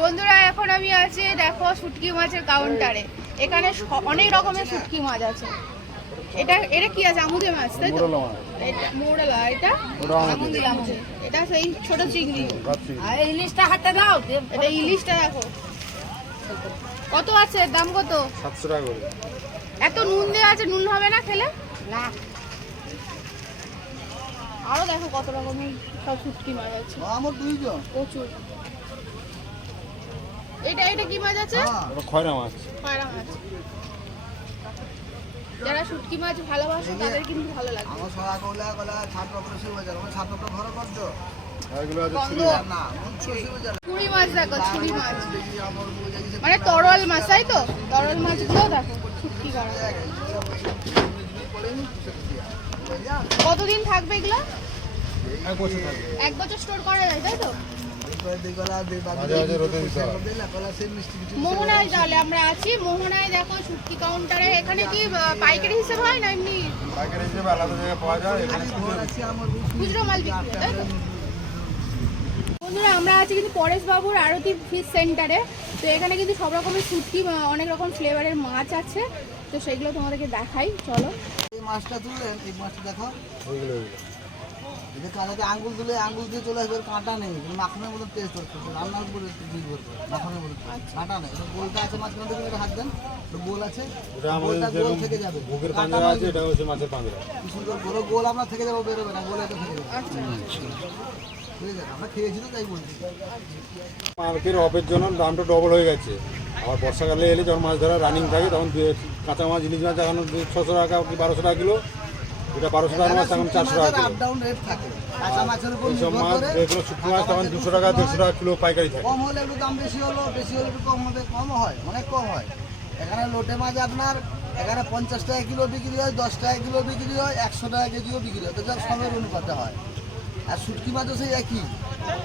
বন্ধুরা এখন আমি আছি দেখো শুটকি মাছের কাউন্টারে। এখানে অনেক রকমের শুটকি মাছ আছে। এটা কি আছে? আমুদে মাছ, তাই তো? এটা মোড়লা, এটা আমুদি আমুদি। এটা সেই ছোট চিংড়ি। আর ইলিশটা হাতে দাও। এটা ইলিশটা দেখো কত আছে, দাম কত? 700 টাকা করে। এত নুন দেওয়া আছে, নুন হবে না খেলে? না। আরো দেখো কত রকমের সব শুটকি মাছ আছে। আমার দুইজন প্রচুর। এটা কি মাছ আছে? ওটা খয়রা মাছ। খয়রা মাছ। যারা শুটকি মাছ ভালোবাসে তাদের কিন্তু ভালো লাগে। আমার সরা কলা ছাত্র প্রসি বাজার, আমার ছাত্র ঘরে করছো এগুলো আছে গন্ধ। না প্রসি বাজার। ছুরি মাছ দেখো, ছুরি মাছ মানে তরল মাছ, তাই তো? তরল মাছগুলো দেখো শুটকি করা। কতদিন থাকবে এগুলো? 1 বছর থাকবে। 1 বছর স্টোর করা যায়, তাই তো? মোহনায় তাহলে আমরা আছি। মোহনায় দেখো শুটকি কাউন্টারে। এখানে কি পাইকারি হিসেবে হয় না এমনি পাইকারি হিসেবে আলাদা জায়গায় পাওয়া যায়? এখানে খুচরো মাল বিক্রি হয়, তাই তো? বন্ধুরা আমরা আছি কিন্তু পরেশ বাবুর আরতি ফিশ সেন্টারে। তো এখানে কিন্তু সব রকমের শুটকি, অনেক রকম ফ্লেভারের মাছ আছে। তো সেগুলো তোমাদেরকে দেখাই, চলো। এই মাছটা তুললেন, এই মাছটা দেখো ওইগুলো এটা কালাকে আঙ্গুল দিলে আঙ্গুল দিয়ে চলে আসবে, কাঁটা নেই, মাখনের মতো টেস্ট হচ্ছে, রান্নার উপরে দিয়ে করবে মাখনের মতো কাঁটা নেই। গোলটা আছে মাঝখানে দেখুন, এটা হাঁটবেন, গোল আছে, ওটা আমাদের গোলটা গোল থেকে যাবে, বুকের পাঞ্জরা আছে, এটা হচ্ছে মাছের পাঞ্জরা। কি সুন্দর বড় গোল আমরা থেকে যাবো, বেরোবে না, গোল এটা থেকে যাবে। আচ্ছা ঠিক আছে, আমরা খেয়েছি তো তাই বলছি। মার্কের অফের জন্য দামটা ডবল হয়ে গেছে। আবার বর্ষাকালে এলে যখন মাছ ধরা রানিং থাকে তখন কাঁচা মাছ, ইলিশ মাছ এখন 600 টাকা কি 1200 টাকা কিলো। এটা 1200 টাকার মাছ এখন 400 টাকা আপ কিলো। ডাউন রেট থাকে, কাঁচা মাছের উপর এইসব নির্ভর মাছ করে। যেগুলো শুকনো মাছ তখন 200 টাকা 150 টাকা কিলো পাইকারি থাকে। কম হলে একটু দাম বেশি হলো, বেশি হলে একটু কম হবে, কমও হয়, অনেক কম হয়। এখানে লোটে মাছ আপনার এখানে 50 টাকা কিলো বিক্রি হয়, 10 টাকা কিলো বিক্রি হয়, 100 টাকা কেজিও বিক্রি হয়, তো যার সবের অনুপাতে হয়। আর শুটকি মাছও সেই একই।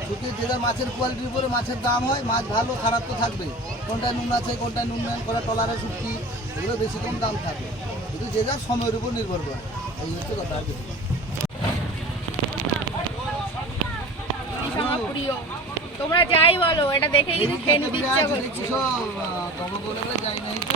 শুটকি যেটা মাছের কোয়ালিটির উপরে মাছের দাম হয়, মাছ ভালো খারাপ তো থাকবে, কোনটায় নুন আছে কোনটায় নুন নেই, কোনটা টলারের শুটকি, এগুলো বেশি কম দাম থাকে, কিন্তু যে যার সময়ের উপর নির্ভর করে। এই হচ্ছে কথা আর কিছু না। ইলিশ আমার প্রিয়। তোমরা যাই বলো, এটা দেখেই কিন্তু খেয়ে নিতে ইচ্ছা করছে। যাই নাই তো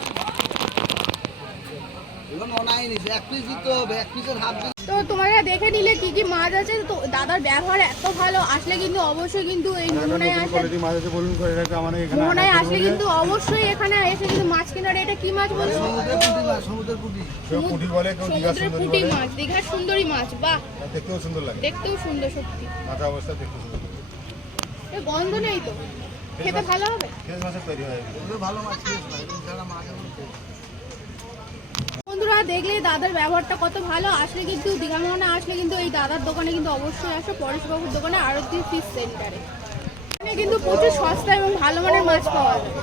এগুলো ননাই নিছে, এক পিস দিতে হবে, এক পিসের হাফ দিন। তো তোমরা দেখে নিলে কি কি মাছ আছে। তো দাদার ব্যবহার এত ভালো, আসলে কিন্তু অবশ্যই কিন্তু এই মোহনায় আসলে কোয়ালিটি মাছ আছে বলুন করে রাখা আমাদের এখানে। মোহনায় আসলে কিন্তু অবশ্যই এখানে এসে কিন্তু মাছ কেনার। এটা কি মাছ বলছো? সমুদ্রের পুঁটি মাছ, সমুদ্রের পুঁটি। কেউ পুঁটি বলে, কেউ দীঘা সমুদ্রের সুন্দরী পুঁটি বলে। মাছ, দীঘার সুন্দরী মাছ। বাহ, দেখতেও সুন্দর লাগে, দেখতেও সুন্দর সত্যি। কাঁচা অবস্থা দেখতে সুন্দর। এ গন্ধ নেই তো, খেতে ভালো হবে। ফ্রেশ মাছের তৈরি হয় এগুলো। এগুলো ভালো মাছ খেয়েছি ভাই, এগুলো ছাড়া মাছ এগুলো খেয়েছি। বন্ধুরা দেখলে দাদার ব্যবহারটা কত ভালো। আসলে কিন্তু দীঘা মোহনা আসলে কিন্তু এই দাদার দোকানে কিন্তু অবশ্যই আসো, পরেশবাবুর দোকানে আরতি ফিশ সেন্টারে। এখানে কিন্তু প্রচুর সস্তা এবং ভালো মানের মাছ পাওয়া যায়।